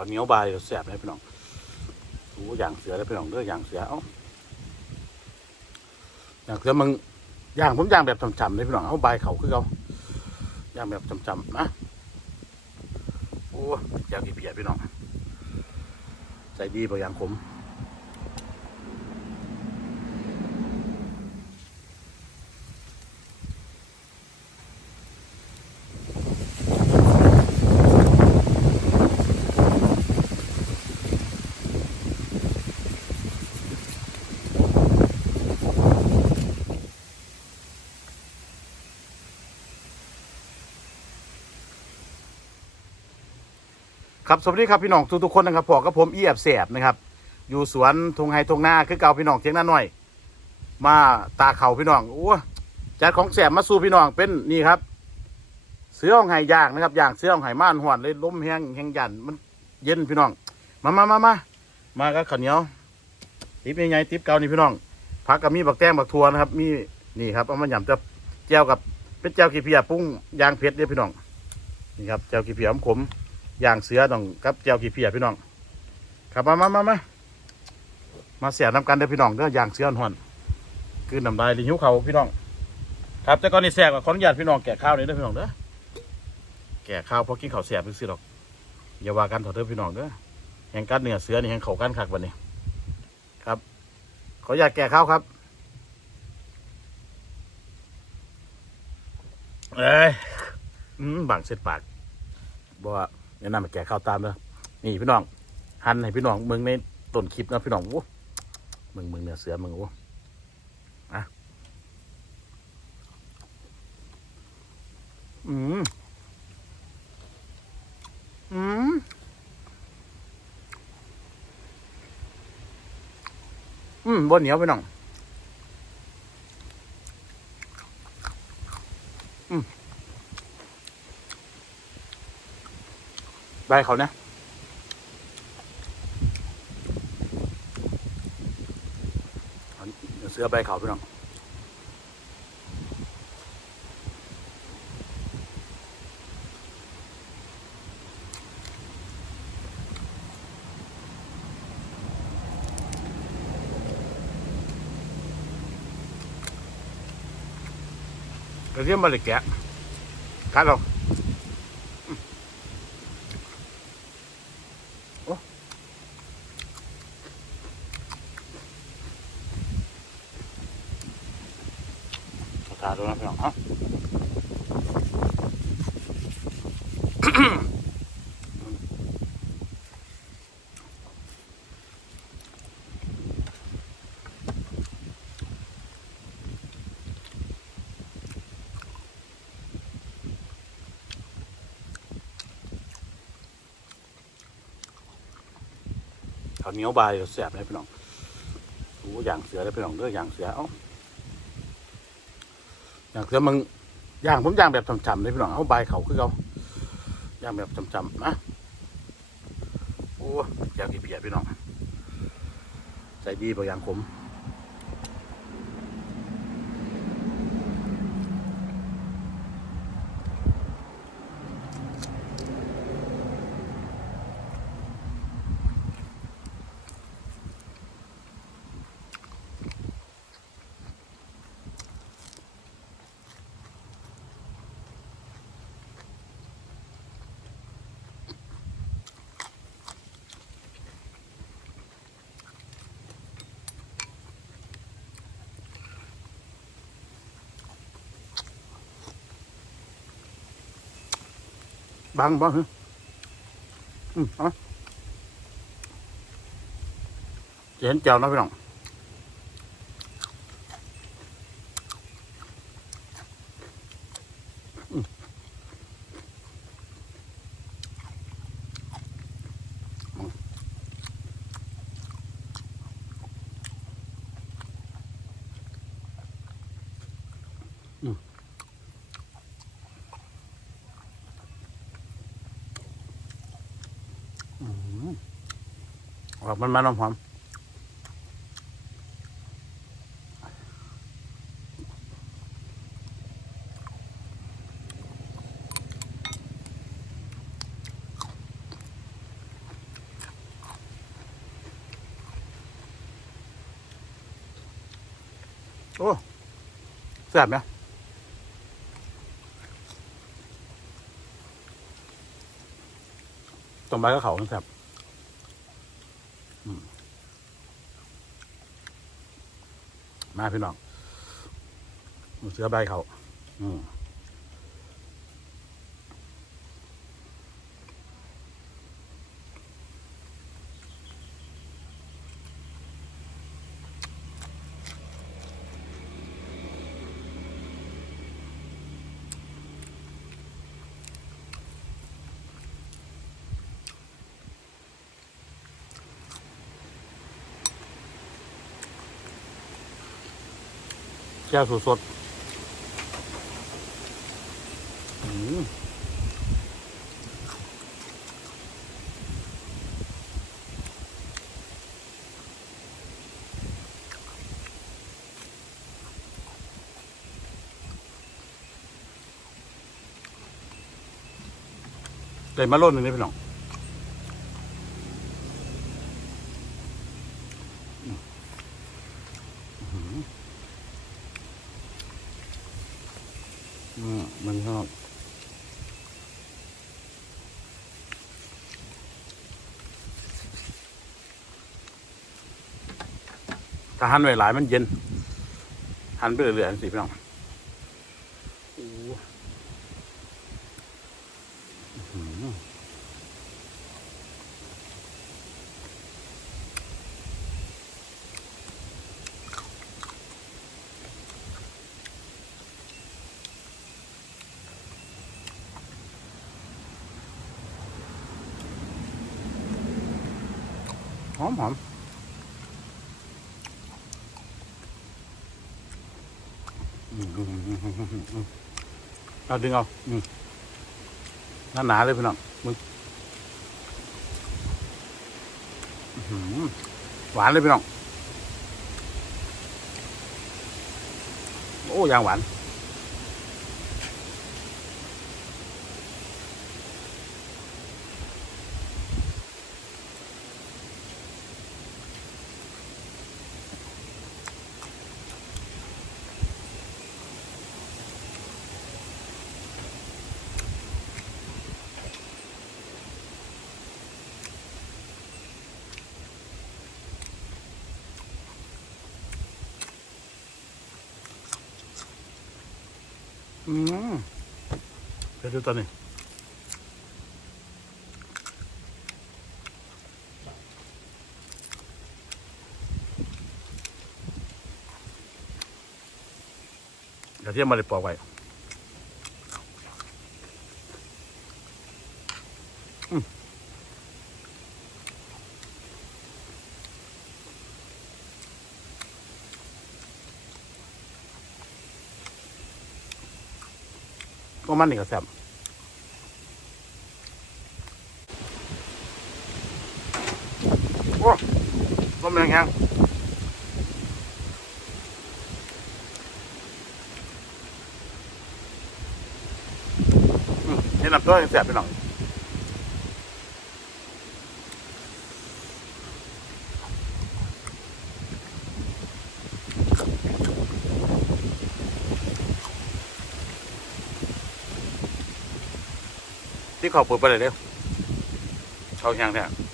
ข้าเหนียวบายแสบเลยพี่น้องโอ้อย่างเสือเลยพี่น้องเด้ออย่างเสือเอ้าอย่างเสือมึงย่างผมย่างแบบจำๆเลยพี่น้องเอาใบเขาคือเขาย่างแบบจำๆนะโอ้อยากกินเปียพี่น้องใจดีบางอย่างผม ครับสวัสดีครับพี่น้องทุกทุกๆคนนะครับพอกับผมอีแอบแสบนะครับ อยู่สวนทงไฮทงนาคือเก่าพี่น้องเทียงหน้าหน่อย มาตาเข่าพี่น้องโอ้จัดของแสบมาสู่พี่น้องเป็นนี่ครับ เสื้อของไห้ย่างนะครับย่างเสื้อของไห้ม่านหวนเลยล้มแห้งแห้งยันมันเย็นพี่น้อง มามามามามากับข้าวเหนียวติ๊บยังไงติ๊บเก่านี่พี่น้องผักกับมีบักแตงบักทัวนะครับ มีนี่ครับเอามาหย่ำจะแจวกับเป็นแจวขี้เพียปุ้งยางเผ็ดเด้อพี่น้องนี่ครับแจวขี้เพียขม ย่างเสือต้องกับแจวขี้เพียพี่น้องครับมามามามามาเสียน้ำกันเด้อพี่น้องเด้อย่างเสือหอนคือน้ำลายลิหิวเขาพี่น้อง ครับแต่ก่อนนี่แสกขออนุญาตพี่น้องแกะข้าวหน่อยเด้อพี่น้องเด้อแกะข้าวเพราะกินข้าวแสบซื้อๆดอกอย่าว่ากันเถอะเด้อพี่น้องเด้อแห่งกัดเนื้อเสือนี่แห่งเขากันคักวันนี้ครับขออนุญาตแกะข้าวครับเอ้ยอืมบังเสร็จปากบอก แนะนำให้แกะข้าวตามเด้อนี่พี่น้องหันให้พี่น้องมืองในต้นคลิปนะพี่น้องโอ้มืองมืองเนื้อเสือมืองโอ้อะอืมอืมอืมบนเหนียวพี่น้อง ใบเขาเนี่ยเสื้อใบเขาพี่น้องกระเทียมบริแกะกัดเราอืมโอ้ขอทานด้วยนะพี่น้องฮะ ข้าวเหนียวบายแสบเลยพี่น้องโอ้ย่างเสือเลยพี่น้องเด้ออย่างเสือเอ้าอย่างเสือมึงย่างผมย่างแบบจำๆเลยพี่น้องเอาใบายเขาคือเขาย่างแบบจำๆนะโอ้แจ่วกี่เพียพี่น้องใจดีบางอย่างผม บางบางอืมเอาจะเห็นแจ่วนะพี่น้อง มันมันหอมโอ้แซ่บไหมตรงใบก็เขาแซ่บ มาพี่น้องเสือใบเขาอืม แก้วสดๆอืมได้มาล้นหนึ่งนี่พี่น้องอืมมันชอบถ้า หันไว้หลายมันเย็น หันไปเรื่อยๆสิพี่น้องหอมหอมอืมอืมอืมอืมอืมอืม เอาดึงเอาอืมหนาๆเลยพี่น้องมึงอื้อหือหวานเลยพี่น้อง โอ้ยางหวาน อืมเดี๋ยวดูตอนนี้กระเทียมมาเลยปอกไว้ ก็มันนี่ก็แซ่บโอ้ต้มแรงแฮงเห็นน้ำตัวแซ่บไปหน่อย ที่เขาเปิดไปเลยเร็วเขาแห้งแท้ใ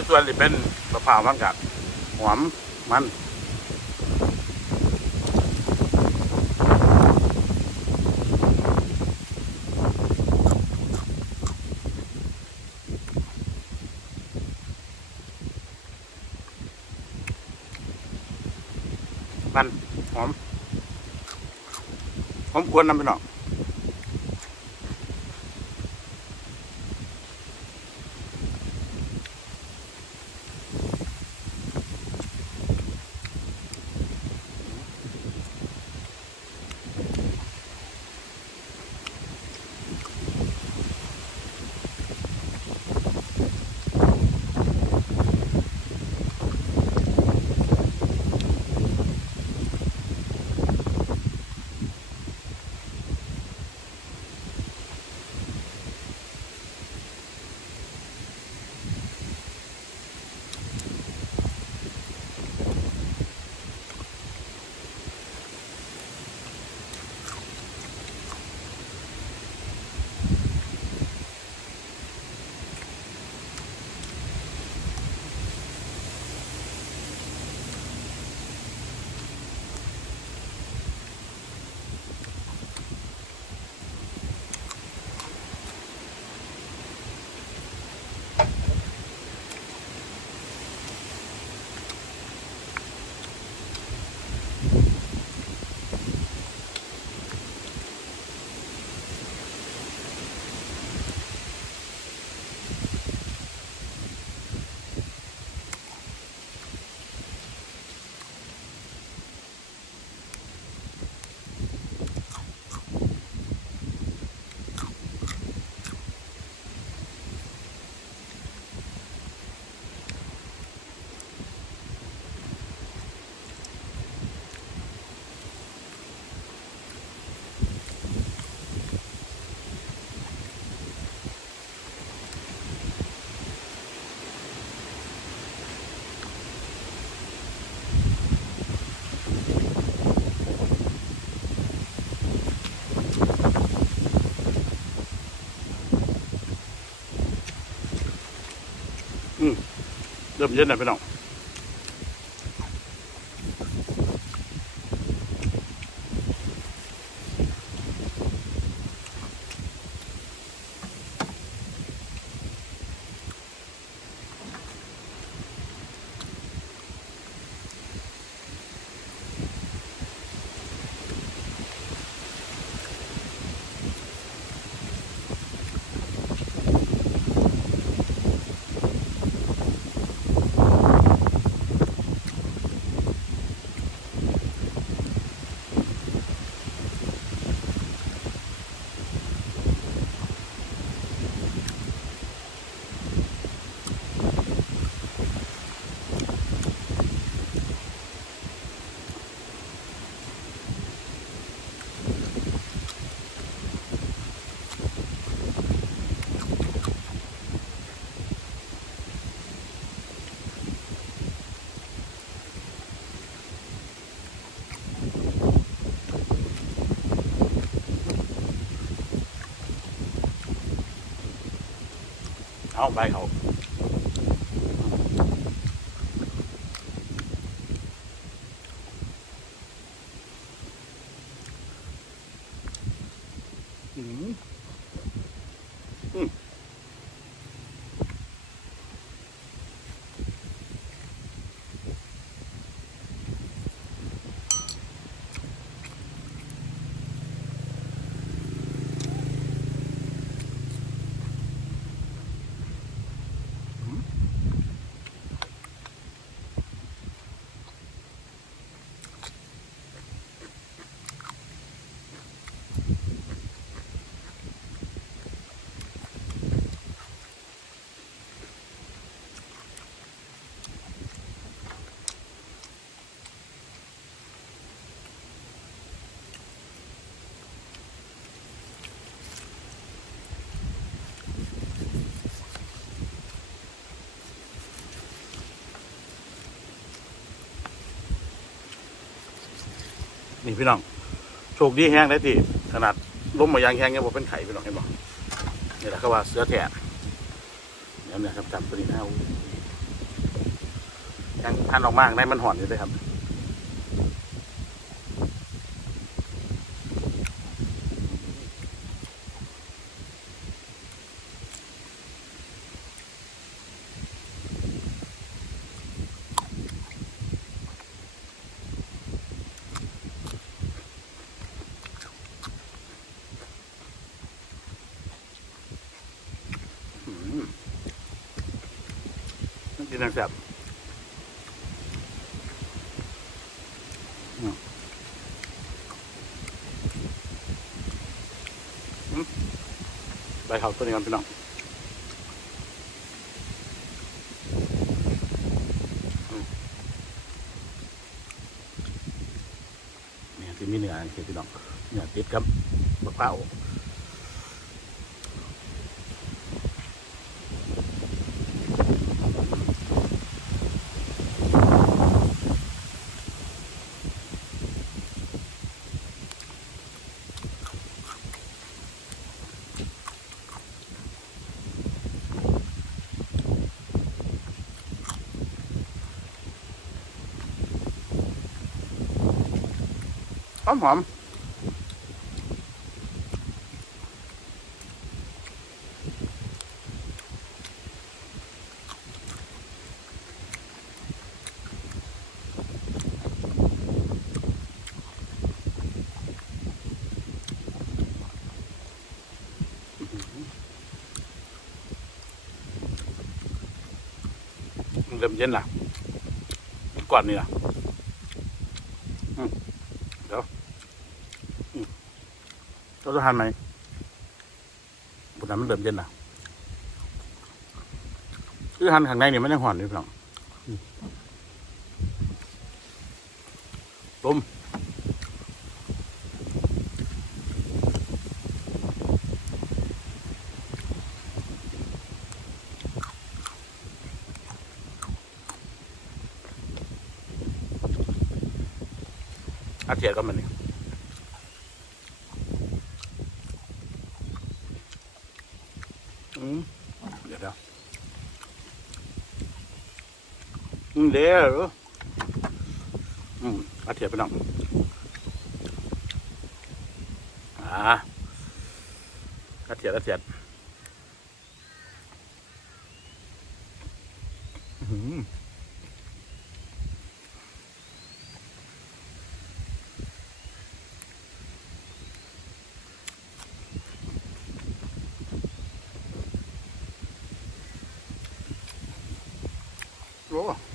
นส่วนนี้เป็นมะพร้าวมังกัดหอมมันมันหอมหอมกวนน้ำพี่น้อง เริ่มเย็นแล้วพี่น้อง เอาไปเขาอืมอืม นี่พี่น้อง โชคดีแห้งได้ตีขนาดล้มมายางแห้งยังบอกเป็นไข่พี่น้องเห็นบอกนี่แหละเขาว่าเสือแถะเนี่ยเนี่ยครับจับตัวนี้นะยังพันออกมากได้มันห่อนอยู่เลยครับ กินน้ำแซ่บใบเขาตัวนี้กันพี่น้องเนี่ยที่มีเนื้อเห็นพี่น้องเนื้อติดกับมะพร้าว หอมหอมเริ่มเย็นละก่อนนี่ละอืมเดี๋ยว เรา จะทานไหมบุญนั้นมันเริ่มเย็นนะคือหันข้างในเนี่ยมันยังห่อนอยู่พี่น้องต้มอาเทียก็มันนี่ อืมเดี๋ยวเดี๋ยวอืม เดี๋ยวอืมอาเทียบไปน้องอ่าอาเทียบอาเทียบอื้อหือโอ้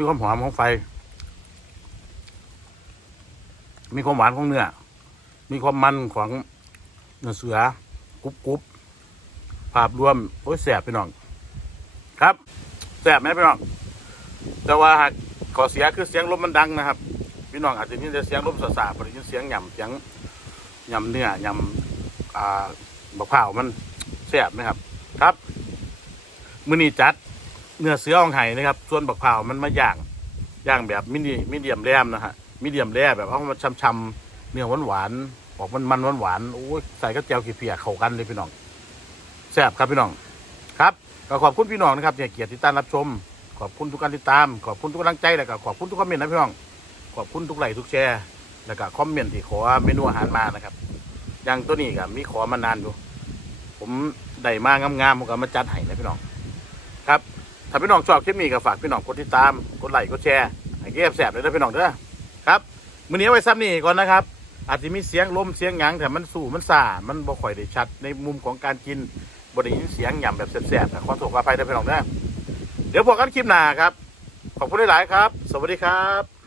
มีความหอมของไฟ มีความหวานของเนื้อ มีความมันของเนื้อเสือกรุบกรุบภาพรวม โอ้ยแสบไปน้อง ครับแสบไหมพี่น้อง แต่ว่าหากขอเสียคือเสียงลมมันดังนะครับ พี่น้องอาจจะมีแต่เสียงลมสาๆพอได้ยินเสียงหย่ำเสียงหย่ำเนื้อหย่ำอ่าบะพร้าวมันแสบไหมครับ ครับ มือนี้จัด เนื้อเสือของไห้นะครับ ส่วนบักพร้าวมันมาย่างย่างแบบมินิมิเดียมแรมนะฮะมิเดียมแรมแบบเอามาช้ำๆเนื้อหวานหวานๆออกมันมันหวานหวานๆโอ้ยใส่กับแจวขี้เพียเข้ากันเลยพี่น้องแซ่บครับพี่น้องครับก็ขอบคุณพี่น้องนะครับที่เกียรติติดตามรับชม ขอบคุณทุกการติดตาม ขอบคุณทุกกำลังใจแล้วก็ขอบคุณทุกคอมเมนต์นะพี่น้องขอบคุณทุกไลค์ทุกแชร์แล้วก็คอมเมนต์ที่ขอเมนูอาหารมานะครับอย่างตัวนี้ก็มีขอมานานอยู่ผมได้มางามๆผมก็มาจัดให้นะพี่น้องครับ ถ้าพี่น้องชอบคลิปนี้ก็ฝากพี่น้องกดติดตาม กดไลค์ กดแชร์ให้เก็บแสบเลยนะพี่น้องเด้อครับมื้อนี้ไว้ซ้ำนี่ก่อนนะครับ อาจจะมีเสียงลมเสียงหยังแต่มันสู่มันส่ามันบ่ค่อยได้ชัดในมุมของการกินบ่ได้ยินเสียงหย่ำแบบแสบๆนะขอโทษขออภัยนะพี่น้องเด้อเดี๋ยวพบกันคลิปหน้าครับ ขอบคุณหลายๆครับ สวัสดีครับ